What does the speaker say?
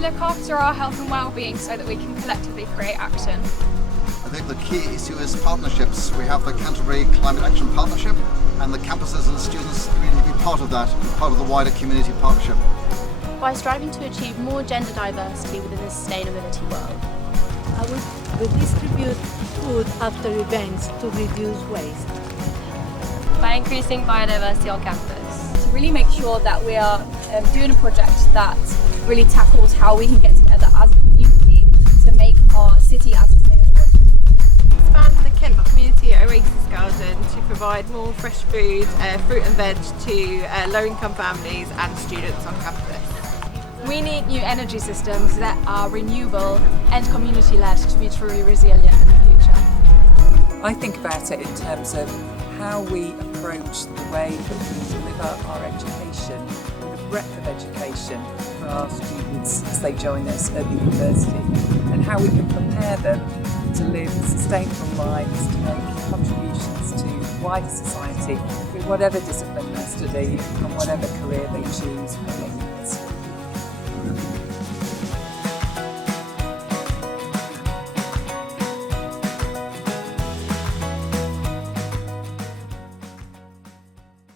to look after our health and well-being so that we can collectively create action. I think the key issue is partnerships. We have the Canterbury Climate Action Partnership, and the campuses and the students really need to be part of that, part of the wider community partnership. By striving to achieve more gender diversity within the sustainability world. I would redistribute food after events to reduce waste. By increasing biodiversity on campus. To really make sure that we are doing a project that really tackles how we can get together as a community to make our city as sustainable. Expand the Kent Community Oasis Garden to provide more fresh food, fruit and veg to low-income families and students on campus. We need new energy systems that are renewable and community-led to be truly resilient in the future. I think about it in terms of how we approach the way that we deliver our education and the breadth of education for our students as they join us at the university, and how we can prepare them to live sustainable lives, to make contributions to wider society through whatever discipline they study and whatever career they choose at the university.